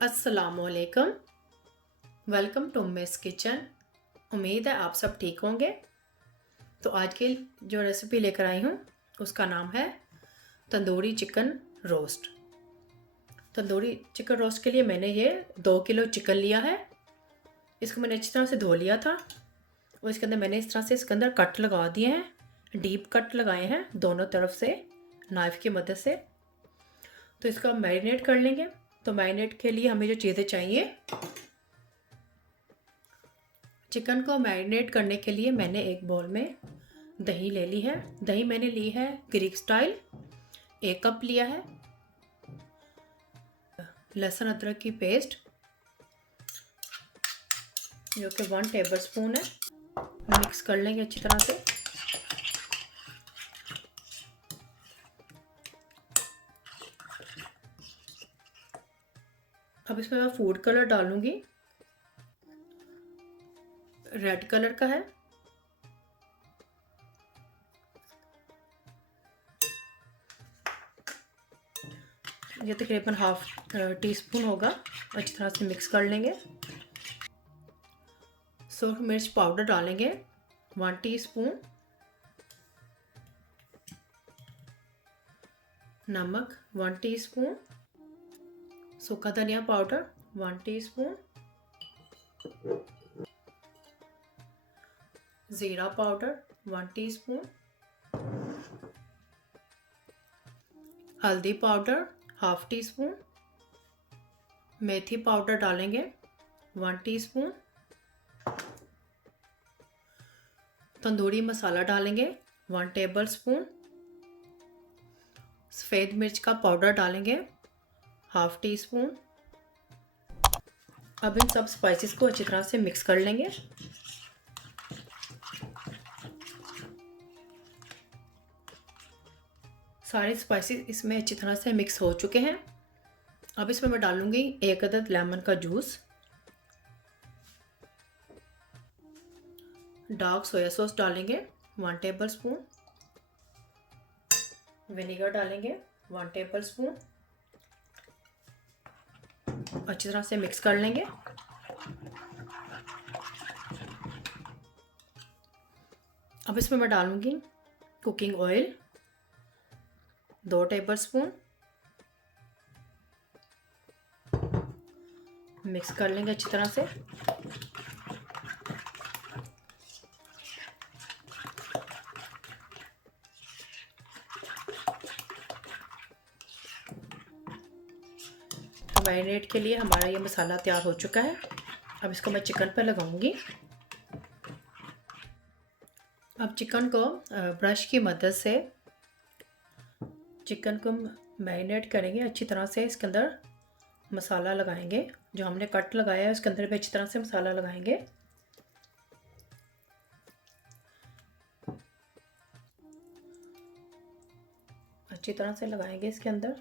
अस्सलामुअलैकुम। Welcome to Miss Kitchen. उम्मीद है आप सब ठीक होंगे। तो आज की जो रेसिपी लेकर आई हूँ उसका नाम है tandoori chicken roast. Tandoori chicken roast के लिए मैंने ये 2 किलो चिकन लिया है। इसको मैंने अच्छी तरह से धो लिया था और इसके अंदर मैंने इस तरह से इसके अंदर कट लगा दिए हैं, डीप कट लगाए हैं दोनों तरफ से नाइफ़ की मदद से। तो इसका मैरिनेट कर लेंगे। तो मैरिनेट के लिए हमें जो चीज़ें चाहिए, चिकन को मैरिनेट करने के लिए मैंने एक बाउल में दही ले ली है। दही मैंने ली है ग्रीक स्टाइल, 1 कप लिया है। लहसुन अदरक की पेस्ट जो कि 1 टेबल स्पून है। मिक्स कर लेंगे अच्छी तरह से। अब इसमें मैं फूड कलर डालूंगी, रेड कलर का है। ये तकरीबन ½ टीस्पून होगा। अच्छी तरह से मिक्स कर लेंगे। सूरख मिर्च पाउडर डालेंगे 1 टीस्पून। नमक 1 टीस्पून। सूखा धनिया पाउडर 1 टीस्पून। ज़ीरा पाउडर 1 टीस्पून। हल्दी पाउडर ½ टीस्पून। मेथी पाउडर डालेंगे 1 टीस्पून। तंदूरी मसाला डालेंगे 1 टेबल स्पून। सफ़ेद मिर्च का पाउडर डालेंगे ½ टीस्पून। अब इन सब स्पाइसेस को अच्छी तरह से मिक्स कर लेंगे। सारे स्पाइसेस इसमें अच्छी तरह से मिक्स हो चुके हैं। अब इसमें मैं डालूंगी 1 अदद लेमन का जूस। डार्क सोया सॉस डालेंगे 1 टेबल स्पून। विनेगर डालेंगे 1 टेबल स्पून। अच्छी तरह से मिक्स कर लेंगे। अब इसमें मैं डालूंगी cooking oil 2 table spoon. Mix कर लेंगे अच्छी तरह से। तो मैरिनेट के लिए हमारा ये मसाला तैयार हो चुका है। अब इसको मैं चिकन पर लगाऊंगी। अब चिकन को ब्रश की मदद से चिकन को मैरिनेट करेंगे अच्छी तरह से। इसके अंदर मसाला लगाएंगे, जो हमने कट लगाया है उसके अंदर भी अच्छी तरह से मसाला लगाएंगे। अच्छी तरह से लगाएंगे इसके अंदर।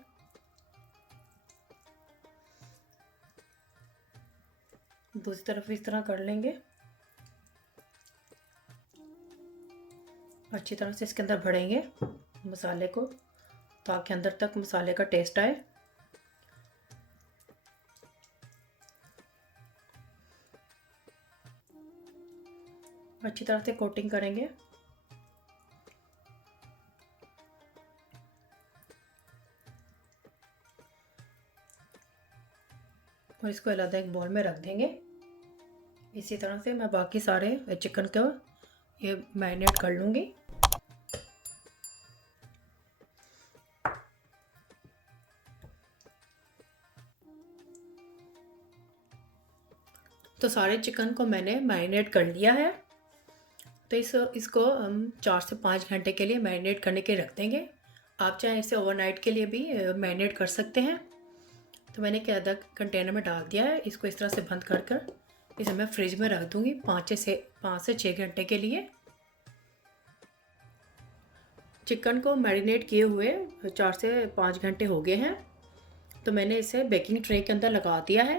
दूसरी तरफ इस तरह कर लेंगे। अच्छी तरह से इसके अंदर भरेंगे मसाले को ताकि अंदर तक मसाले का टेस्ट आए। अच्छी तरह से कोटिंग करेंगे। और इसको अलग एक बॉल में रख देंगे। इसी तरह से मैं बाकी सारे चिकन को ये मैरिनेट कर लूँगी। तो सारे चिकन को मैंने मैरिनेट कर लिया है। तो इसको हम 4 से 5 घंटे के लिए मैरिनेट करने के रख देंगे। आप चाहे इसे ओवरनाइट के लिए भी मैरिनेट कर सकते हैं। तो मैंने क्या आधा कंटेनर में डाल दिया है। इसको इस तरह से बंद कर कर इसे मैं फ्रिज में रख दूँगी 5 से 6 घंटे के लिए। चिकन को मैरिनेट किए हुए 4 से 5 घंटे हो गए हैं। तो मैंने इसे बेकिंग ट्रे के अंदर लगा दिया है।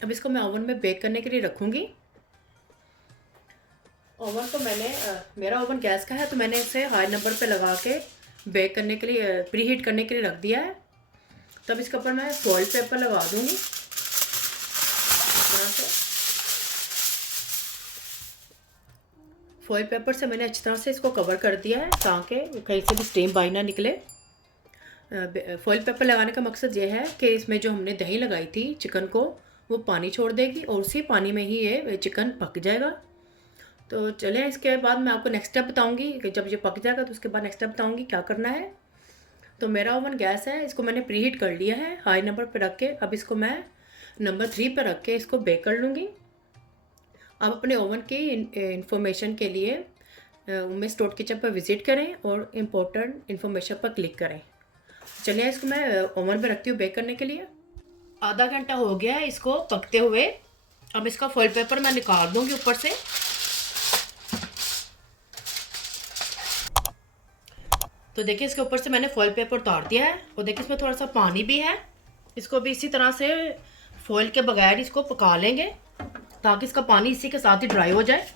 अब इसको मैं ओवन में बेक करने के लिए रखूँगी। ओवन को मैंने मेरा ओवन गैस का है तो मैंने इसे हाई नंबर पे लगा के बेक करने के लिए प्री हीट करने के लिए रख दिया है। तब इसके ऊपर मैं फॉइल पेपर लगा दूँगी। तरह से। फॉइल पेपर से मैंने अच्छी तरह से इसको कवर कर दिया है ताकि कहीं से भी स्टीम बाहर ना निकले। फॉइल पेपर लगाने का मकसद ये है कि इसमें जो हमने दही लगाई थी चिकन को, वो पानी छोड़ देगी और उसी पानी में ही ये चिकन पक जाएगा। तो चलें, इसके बाद मैं आपको नेक्स्ट स्टेप बताऊंगी कि जब ये पक जाएगा तो उसके बाद नेक्स्ट स्टेप बताऊंगी क्या करना है। तो मेरा ओवन गैस है, इसको मैंने प्री हीट कर लिया है हाई नंबर पर रख के। अब इसको मैं नंबर 3 पर रख के इसको बेक कर लूँगी। आप अपने ओवन की इंफॉर्मेशन के लिए उमेश टॉट किचन पर विज़िट करें और इम्पोर्टेंट इन्फॉर्मेशन पर क्लिक करें। चलिए, इसको मैं ओवन पर रखती हूँ बेक करने के लिए। आधा घंटा हो गया है इसको पकते हुए। अब इसका फॉइल पेपर मैं निकाल दूँगी ऊपर से। तो देखिए, इसके ऊपर से मैंने फॉइल पेपर उतार दिया है और देखिए इसमें थोड़ा सा पानी भी है। इसको भी इसी तरह से फॉइल के बगैर इसको पका लेंगे ताकि इसका पानी इसी के साथ ही ड्राई हो जाए।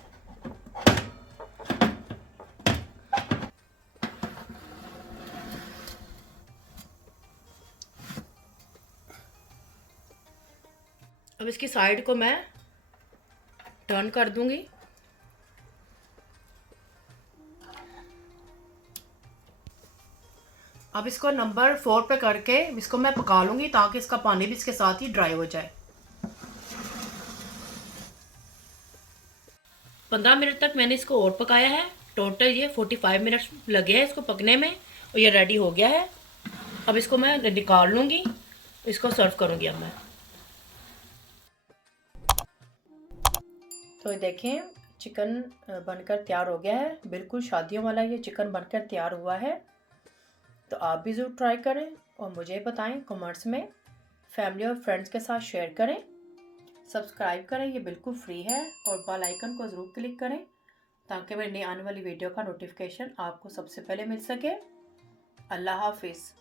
अब इसकी साइड को मैं टर्न कर दूंगी। अब इसको नंबर 4 पे करके इसको मैं पका लूँगी ताकि इसका पानी भी इसके साथ ही ड्राई हो जाए। 15 मिनट तक मैंने इसको और पकाया है। टोटल ये 45 मिनट्स लगे हैं इसको पकने में और ये रेडी हो गया है। अब इसको मैं निकाल लूँगी, इसको सर्व करूँगी अब मैं। तो देखें, चिकन बनकर तैयार हो गया है। बिल्कुल शादियों वाला ये चिकन बनकर तैयार हुआ है। तो आप भी ज़रूर ट्राई करें और मुझे बताएं कमेंट्स में। फैमिली और फ्रेंड्स के साथ शेयर करें। सब्सक्राइब करें, ये बिल्कुल फ्री है। और बेल आइकन को ज़रूर क्लिक करें ताकि मेरी नई आने वाली वीडियो का नोटिफिकेशन आपको सबसे पहले मिल सके। अल्लाह हाफिज़।